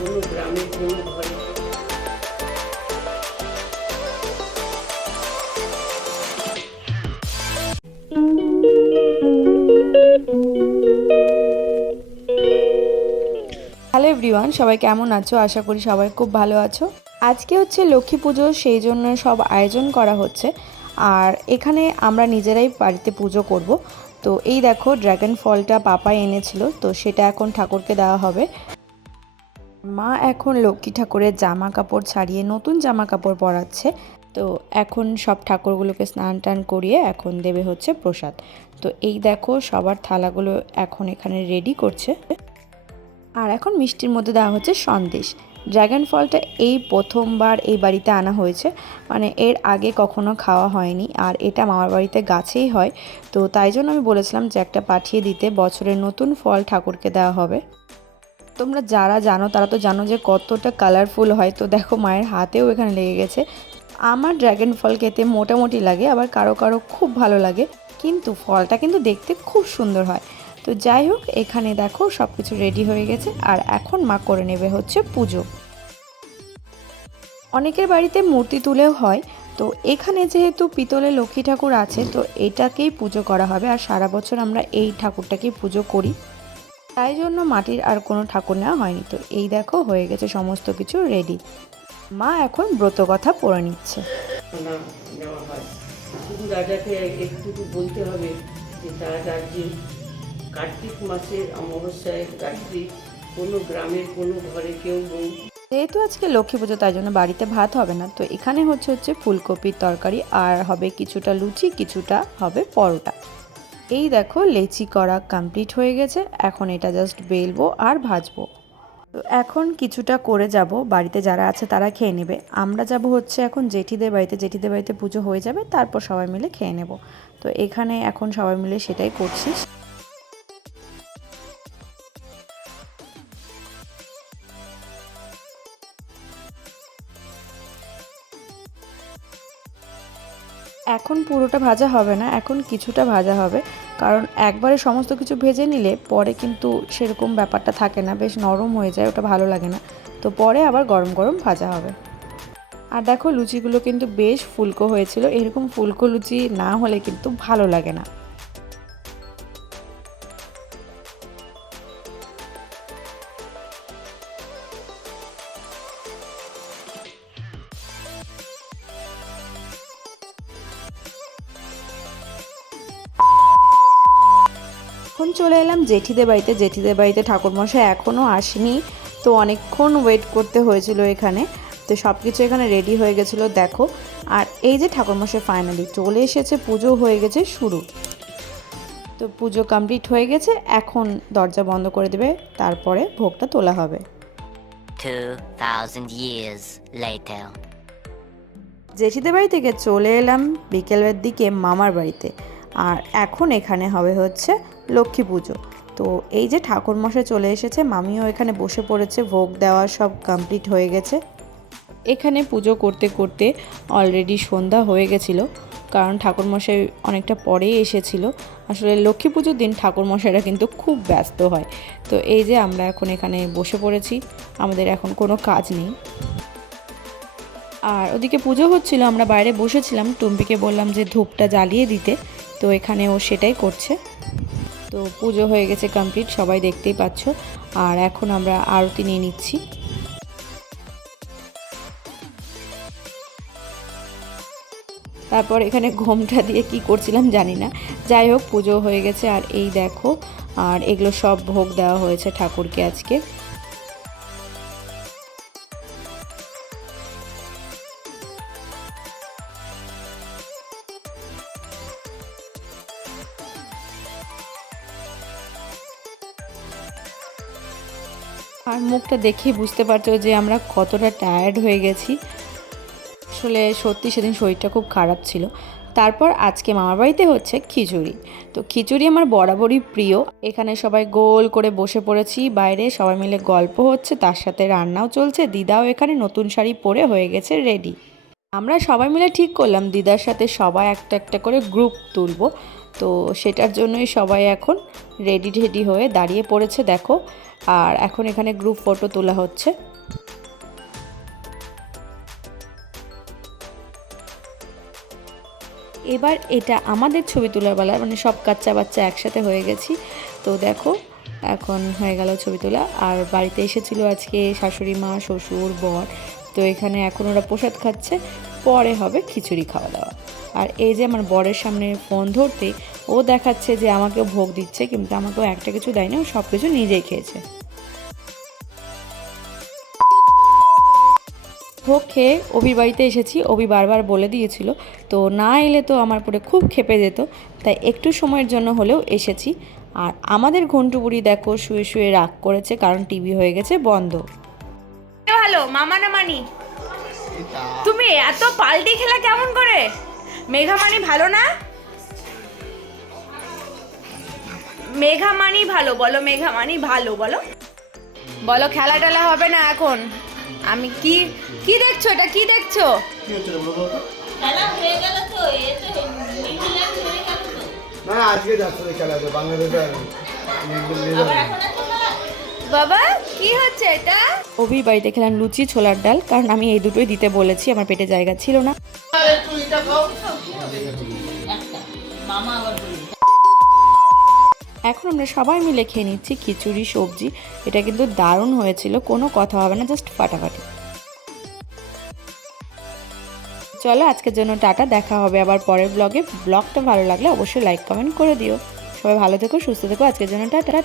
কোনো গ্রামের কোনো ঘরে। হ্যালো এভরিওয়ান, সবাই কেমন আছো? আশা করি সবাই খুব ভালো আছো। আজকে হচ্ছে লক্ষ্মী পুজো, সেই জন্য সব আয়োজন করা হচ্ছে। আর এখানে আমরা নিজেরাই বাড়িতে পুজো করব। তো এই দেখো, ড্রাগন ফলটা পাপা এনেছিল, তো সেটা এখন ঠাকুরকে দেওয়া হবে। মা এখন লক্ষ্মী ঠাকুরের জামা কাপড় ছাড়িয়ে নতুন জামা কাপড় পরাচ্ছে। তো এখন সব ঠাকুরগুলোকে স্নান টান করিয়ে এখন দেবে হচ্ছে প্রসাদ। তো এই দেখো, সবার থালাগুলো এখন এখানে রেডি করছে। আর এখন মিষ্টির মধ্যে দেওয়া হচ্ছে সন্দেশ। ড্রাগন ফলটা এই প্রথমবার এই বাড়িতে আনা হয়েছে, মানে এর আগে কখনো খাওয়া হয়নি। আর এটা মামার বাড়িতে গাছেই হয়, তো তাই জন্য আমি বলেছিলাম যে একটা পাঠিয়ে দিতে, বছরের নতুন ফল ঠাকুরকে দেওয়া হবে। তোমরা যারা জানো তারা তো জানো যে কতটা কালারফুল হয়। তো দেখো, মায়ের হাতেও এখানে লেগে গেছে। আমার ড্রাগন ফল খেতে মোটামুটি লাগে, আবার কারো কারো খুব ভালো লাগে, কিন্তু ফলটা কিন্তু দেখতে খুব সুন্দর হয়। তো যাই হোক, এখানে দেখো সব কিছু রেডি হয়ে গেছে। আর এখন মা করে নেবে হচ্ছে পুজো। অনেকের বাড়িতে মূর্তি তুলেও হয়, তো এখানে যেহেতু পিতলের লক্ষ্মী ঠাকুর আছে, তো এটাকেই পুজো করা হবে। আর সারা বছর আমরা এই ঠাকুরটাকেই পুজো করি, তাই জন্য মাটির আর কোনো ঠাকুর নেওয়া হয়নি। তো এই দেখো, হয়ে গেছে সমস্ত কিছু রেডি। মা এখন ব্রত কথা পড়ে নিচ্ছে। না, নেওয়া হয়। শুধু রাজাকে একটুকু বলতে হবে যে তার রাজ্যে কার্তিক মাসের অমাবস্যায় রাত্রি কোনো গ্রামের কোনো ঘরে কেউ বউ। যেহেতু আজকে লক্ষ্মী পুজো, তাই জন্য বাড়িতে ভাত হবে না। তো এখানে হচ্ছে ফুলকপির তরকারি, আর হবে কিছুটা লুচি, কিছুটা হবে পরোটা। এই দেখো, লেচি করা কমপ্লিট হয়ে গেছে। এখন এটা জাস্ট বেলবো আর ভাজবো। তো এখন কিছুটা করে যাব, বাড়িতে যারা আছে তারা খেয়ে নেবে। আমরা যাব হচ্ছে এখন জেঠিদের বাড়িতে। জেঠিদের বাড়িতে পুজো হয়ে যাবে, তারপর সবাই মিলে খেয়ে নেব। তো এখানে এখন সবাই মিলে সেটাই করছি। এখন পুরোটা ভাজা হবে না, এখন কিছুটা ভাজা হবে। কারণ একবারে সমস্ত কিছু ভেজে নিলে পরে কিন্তু সেরকম ব্যাপারটা থাকে না, বেশ নরম হয়ে যায়, ওটা ভালো লাগে না। তো পরে আবার গরম গরম ভাজা হবে। আর দেখো, লুচিগুলো কিন্তু বেশ ফুলকো হয়েছিল। এরকম ফুলকো লুচি না হলে কিন্তু ভালো লাগে না। এখন চলে এলাম জেঠিদের বাড়িতে। জেঠিদের বাড়িতে ঠাকুরমশাই এখনও আসেনি, তো অনেকক্ষণ ওয়েট করতে হয়েছিল এখানে। তো সব কিছু এখানে রেডি হয়ে গেছিলো দেখো। আর এই যে ঠাকুরমশাই ফাইনালি চলে এসেছে, পুজো হয়ে গেছে শুরু। তো পুজো কমপ্লিট হয়ে গেছে, এখন দরজা বন্ধ করে দেবে, তারপরে ভোগটা তোলা হবে। 2000 years later. জেঠিদের বাড়ি থেকে চলে এলাম বিকেলের দিকে মামার বাড়িতে। আর এখন এখানে হবে হচ্ছে লক্ষ্মী পুজো। তো এই যে ঠাকুরমশাই চলে এসেছে, মামিও এখানে বসে পড়েছে, ভোগ দেওয়া সব কমপ্লিট হয়ে গেছে। এখানে পুজো করতে করতে অলরেডি সন্ধ্যা হয়ে গেছিলো, কারণ ঠাকুরমশাই অনেকটা পরেই এসেছিলো। আসলে লক্ষ্মী পুজোর দিন ঠাকুরমশাইরা কিন্তু খুব ব্যস্ত হয়। তো এই যে আমরা এখন এখানে বসে পড়েছি, আমাদের এখন কোনো কাজ নেই। আর ওদিকে পুজো হচ্ছিল, আমরা বাইরে বসেছিলাম। টুম্পিকে বললাম যে ধূপটা জ্বালিয়ে দিতে, তো এখানে ও সেটাই করছে। তো পুজো হয়ে গেছে কমপ্লিট, সবাই দেখতেই পাচ্ছ। আর এখন আমরা আরতি নিয়ে নিচ্ছি। তারপর এখানে ঘোমটা দিয়ে কি করছিলাম জানি না। যাই হোক, পুজো হয়ে গেছে। আর এই দেখো, আর এগুলো সব ভোগ দেওয়া হয়েছে ঠাকুরকে আজকে। আর মুখটা দেখেই বুঝতে পারছো যে আমরা কতটা টায়ার্ড হয়ে গেছি। আসলে সত্যি সেদিন শরীরটা খুব খারাপ ছিল। তারপর আজকে মামার বাড়িতে হচ্ছে খিচুড়ি। তো খিচুড়ি আমার বরাবরই প্রিয়। এখানে সবাই গোল করে বসে পড়েছি, বাইরে সবাই মিলে গল্প হচ্ছে, তার সাথে রান্নাও চলছে। দিদাও এখানে নতুন শাড়ি পরে হয়ে গেছে রেডি। আমরা সবাই মিলে ঠিক করলাম দিদার সাথে সবাই একটা একটা করে গ্রুপ তুলব। তো সেটার জন্যই সবাই এখন রেডি হয়ে দাঁড়িয়ে পড়েছে দেখো। আর এখন এখানে গ্রুপ ফটো তোলা হচ্ছে। এবার এটা আমাদের ছবি তোলার বেলা, মানে সব বাচ্চা একসাথে হয়ে গেছি। তো দেখো এখন হয়ে গেল ছবি তোলা। আর বাড়িতে এসেছিল আজকে শাশুড়ি মা, শ্বশুর, বর। তো এখানে এখন ওরা প্রসাদ খাচ্ছে, পরে হবে খিচুড়ি খাওয়া দাওয়া। আর এই যে আমার বরের সামনে ফোন ধরতে ও দেখাচ্ছে যে আমাকেও ভোগ দিচ্ছে, কিন্তু আমাকেও একটা কিছু দেয়নি, ও সব কিছু নিজেই খেয়েছে। ভোগ খেয়ে অভির বাড়িতে এসেছি। অভি বারবার বলে দিয়েছিল, তো না এলে তো আমার পরে খুব ক্ষেপে যেত, তাই একটু সময়ের জন্য হলেও এসেছি। আর আমাদের ঘন্টু বুড়ি দেখো শুয়ে শুয়ে রাগ করেছে, কারণ টিভি হয়ে গেছে বন্ধ। ভালো মামা না মানি? তুমি এত পাল্টি খেলা কেমন করে? মেঘামানি ভালো না? মেঘামানি ভালো বলো, মেঘামানি ভালো বলো। বলো খেলা টেলা হবে না এখন। আমি কি কি দেখছো? এটা কি দেখছো? খেলা হয়ে গেল তো, এ তো নিউজিল্যান্ড হেরে গেল তো। না আজকে যাচ্ছে খেলা তো বাংলাদেশ আর আবার এখন এত খেলা? বাবা কি হচ্ছে এটা? অভির বাড়িতে খেলাম লুচি ছোলার ডাল, কারণ আমি এই দুটোই দিতে বলেছি, আমার পেটে জায়গা ছিল না। একটা মামা আবার বলল এখন আমরা সবাই মিলে খেয়ে নিচ্ছি খিচুড়ি সবজি। এটা কিন্তু দারুণ হয়েছিল, কোনো কথা হবে না, জাস্ট ফাটাফাটি। চলো আজকের জন্য টাটা, দেখা হবে আবার পরের ব্লগে। ব্লগটা ভালো লাগলে অবশ্যই লাইক কমেন্ট করে দিও। সবাই ভালো থেকো, সুস্থ থেকো। আজকের জন্য টাটা।